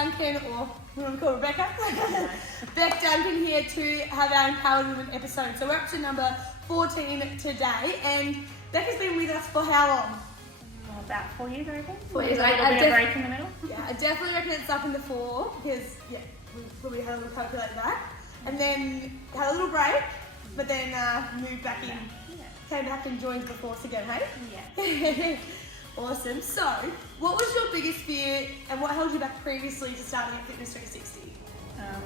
Duncan, or we want to call Rebecca. Beck Duncan here to have our Empowered Women episode. So we're up to number 14 today, and Beck has been with us for how long? About 4 years, I reckon. 4 years. A little bit of break in the middle. Yeah, I definitely reckon it's up in the 4 because we had a little calculate that, and then had a little break, but then moved back in. Yeah. Came back and joined the force again, hey? Yeah. Awesome. So, what was your biggest fear and what held you back previously to starting at Fitness 360?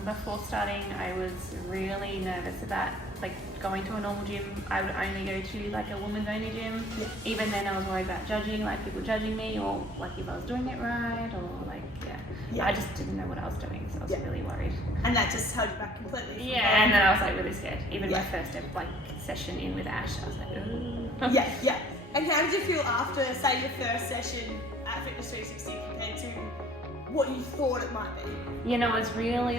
Before starting, I was really nervous about going to a normal gym. I would only go to a women's only gym. Yeah. Even then, I was worried about people judging me, or if I was doing it right, or I just didn't know what I was doing, so I was really worried. And that just held you back completely. Yeah, and then I was really scared. Even my first session in with Ash, I was like, ooh. Yeah. And how did you feel after, say, your first session at Fitness 360 compared to what you thought it might be? You know, I was really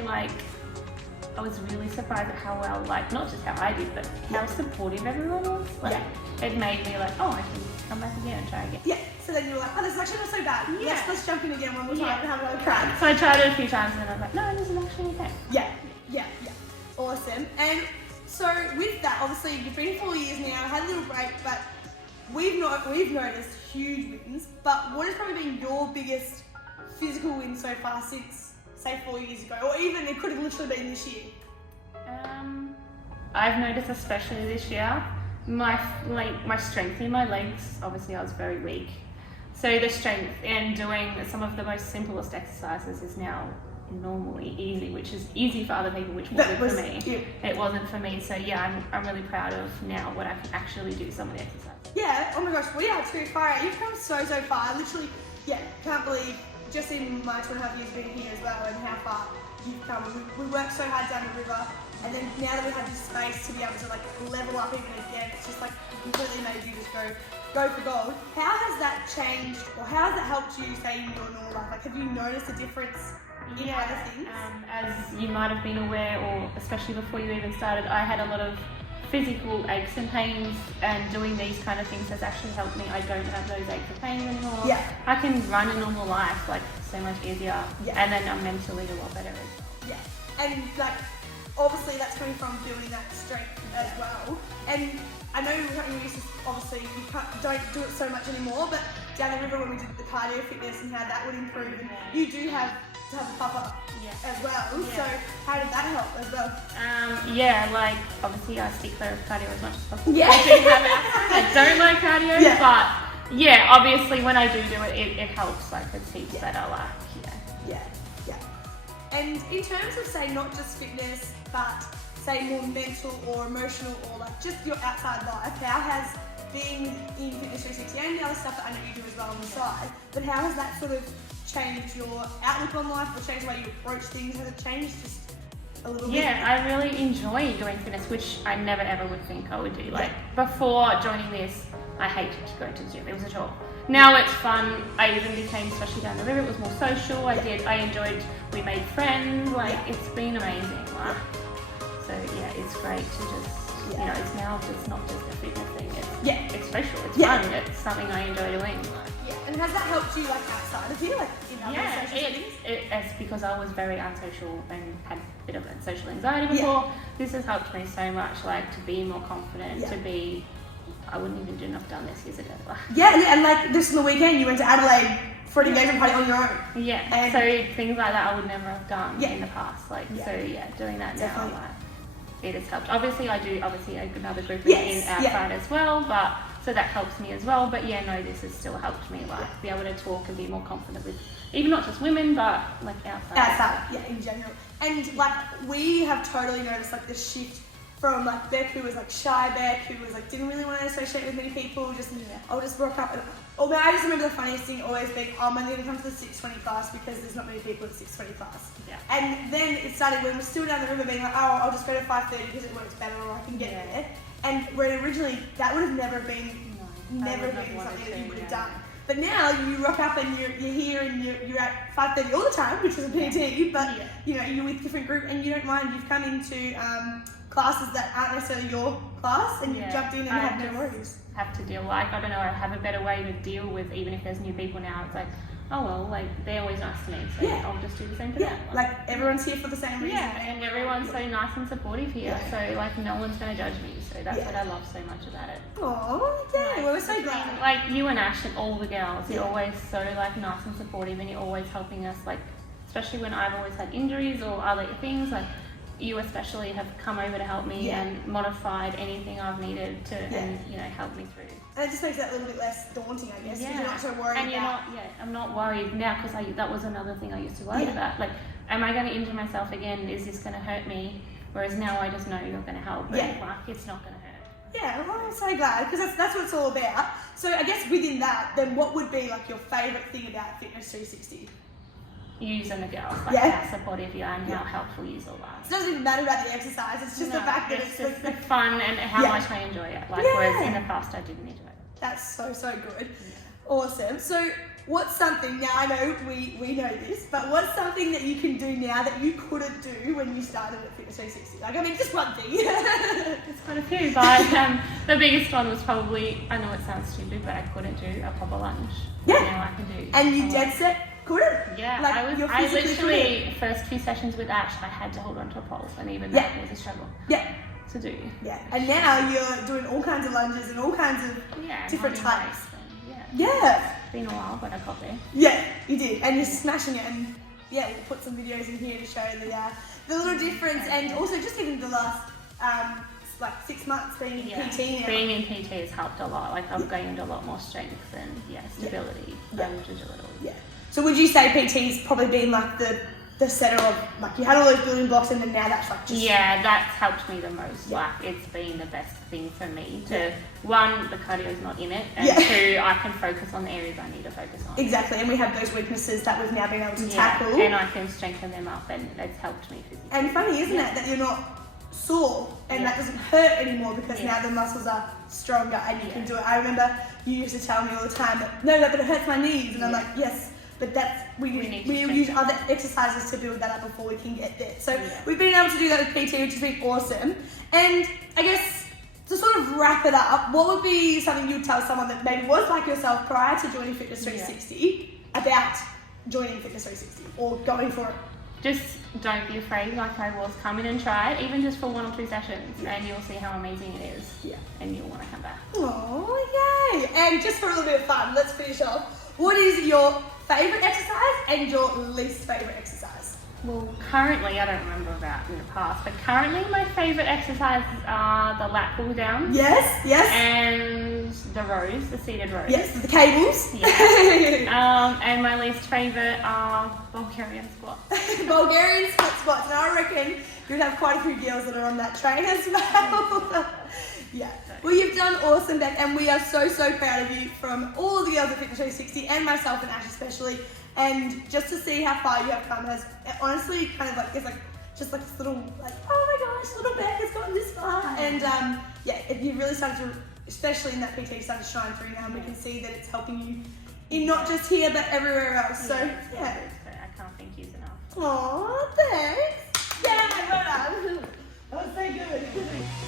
surprised at how well, not just how I did, but how supportive everyone was. It made me I can come back again and try again. Yeah, so then you were like, oh, this is actually not so bad. Yeah. Let's jump in again one more time and have another crack. So I tried it a few times and then I was like, no, this is actually okay. Yeah. Awesome. And so with that, obviously, you've been 4 years now, had a little break, but we've noticed huge wins. But what has probably been your biggest physical win so far since, say, 4 years ago, or even it could have literally been this year? I've noticed, especially this year, my strength in my legs. Obviously, I was very weak, so the strength and doing some of the most simplest exercises is now normally easy, which is easy for other people, which wasn't for me. Yeah. It wasn't for me. So I'm really proud of now what I can actually do some of the exercises. Yeah. Oh my gosh, we are too far out. You've come so far. Literally, can't believe just in my 2.5 years being here as well, and how far you've come. We worked so hard down the river, and then now that we have this space to be able to level up even again, it's just completely made you just go for gold. How has that changed, or how has that helped you, say, in your normal life? Have you noticed a difference in other things? As you might have been aware, or especially before you even started, I had a lot of physical aches and pains, and doing these kind of things has actually helped me. I don't have those aches and pains anymore. Yeah. I can run a normal life so much easier, and then I'm mentally a lot better as well. Yeah, and obviously that's coming from building that strength as well. And I know you used to, obviously you don't do it so much anymore, but down the river when we did the cardio fitness and how that would improve, and you do have to have a puffer as well. So how did that help as well? Obviously I stick clear of cardio as much as possible. I don't like cardio, but obviously when I do it, it helps. It's heaps better. Yeah. And in terms of, say, not just fitness, but say more mental or emotional, or just your outside life, how has being in Fitness 360 and the other stuff that I know you do as well on the side, but how has that sort of changed your outlook on life, or changed the way you approach things? Has it changed just a little bit? Yeah, I really enjoy doing fitness, which I never ever would think I would do. Before joining this, I hated going to the gym. It was a chore. Now it's fun. I even became, especially down the river, it was more social. I enjoyed, we made friends. It's been amazing. So it's great to just, it's now just not just a fitness thing. It's social, it's fun, it's something I enjoy doing. And has that helped you outside of here, in other social settings? It's because I was very unsocial and had a bit of social anxiety before. This has helped me so much, to be more confident, to be, I wouldn't even have done this years ago. And this on the weekend, you went to Adelaide for an engagement party on your own. And so things like that I would never have done in the past. Doing that definitely. Now, it has helped. Obviously I do another group in outside as well, but so that helps me as well. But this has still helped me be able to talk and be more confident with even not just women, but outside. In general. And we have totally noticed the shift from Beck, who was shy Beck, who was didn't really want to associate with many people, I'll just rock up and I just remember the funniest thing always being, I'm only going to come to the 620 class because there's not many people at the 620 class. And then it started when we're still down the river being I'll just go to 5:30 because it works better, or I can get there. And where originally that would have never been something that you would have done. But now you rock up and you're here and you're at 5:30 all the time, which is a PT, but you're with a different group and you don't mind. You've come into classes that aren't necessarily your class, and you've jumped in and had no worries. have to deal, like, I don't know, I have a better way to deal with, even if there's new people now, it's like, oh well, like, they're always nice to me, so I'll just do the same for them. Like, everyone's here for the same reason. Yeah, and everyone's so nice and supportive here, so like, no one's going to judge me, so that's what I love so much about it. Oh, yeah, we're so glad. Like, you and Ash and all the girls, you're always so like nice and supportive, and you're always helping us, like, especially when I've always had injuries or other things, like, you especially have come over to help me and modified anything I've needed to, and, you know, help me through. And it just makes it a little bit less daunting, I guess, because you're not so worried and you're about... I'm not worried now, because that was another thing I used to worry about. Like, am I going to injure myself again? Is this going to hurt me? Whereas now I just know you're going to help. And, like, it's not going to hurt. Yeah, well, I'm so glad, because that's what it's all about. So I guess within that, then what would be, like, your favourite thing about Fitness 360? Yous and the girls, like how supportive you are and how helpful you all are. It doesn't even matter about the exercise, it's just the fact that it's just the fun and how much I enjoy it. Like, whereas in the past I didn't enjoy it. That's so good. Awesome. So what's something, now I know we know this, but what's something that you can do now that you couldn't do when you started at Fitness 360? Like, I mean, just one thing. There's quite a few, but the biggest one was probably, I know it sounds stupid, but I couldn't do a proper lunge. Yeah. Now I can do. And you dead set couldn't? Yeah, like, I literally, first few sessions with Ash, I had to hold on to a pole, and even that was a struggle. To do. Yeah, and now you're doing all kinds of lunges and all kinds of different types. It's been a while, but I got there. Yeah, you did, and you're smashing it. And we'll put some videos in here to show the little difference, and also just even the last like 6 months being in PT now. Being in PT has helped a lot. Like, I've gained a lot more strength and stability. Which is a little. Yeah. So would you say PT's probably been like the center of, like, you had all those building blocks, and then now that's like just... Yeah, that's helped me the most. Like, it's been the best thing for me to, one, the cardio's not in it, and two, I can focus on the areas I need to focus on. Exactly, and we have those weaknesses that we've now been able to tackle. And I can strengthen them up, and it's helped me physically. And funny, isn't it, that you're not sore, and that doesn't hurt anymore, because now the muscles are stronger and you can do it. I remember you used to tell me all the time that, no, but it hurts my knees, and I'm like, yes, but that's we use other exercises to build that up before we can get there. So we've been able to do that with PT, which has been awesome. And I guess to sort of wrap it up, what would be something you would tell someone that maybe was like yourself prior to joining Fitness 360 about joining Fitness 360 or going for it? Just don't be afraid, like I was. Come in and try it, even just for 1 or 2 sessions, and you'll see how amazing it is. Yeah. And you'll want to come back. Oh, yay! And just for a little bit of fun, let's finish off. What is your favourite exercise and your least favourite exercise? Well, currently, I don't remember about in the past, but currently my favourite exercises are the lat pull downs. Yes. And the rows, the seated rows. Yes, the cables. Yeah. And my least favourite are Bulgarian squats. Bulgarian squats. And I reckon you'd have quite a few girls that are on that train as well. Yeah. Well, you've done awesome, Beth, and we are so proud of you, from all of the girls at Fitness 360 and myself and Ash especially. And just to see how far you have come has honestly kind of like, it's like just like this little, like, oh my gosh, little Beth has gotten this far. And you really started to, especially in that PT, started to shine through now, and we can see that it's helping you in not just here but everywhere else. So I can't thank you enough. Aw, thanks. Yeah, well done. That was so good.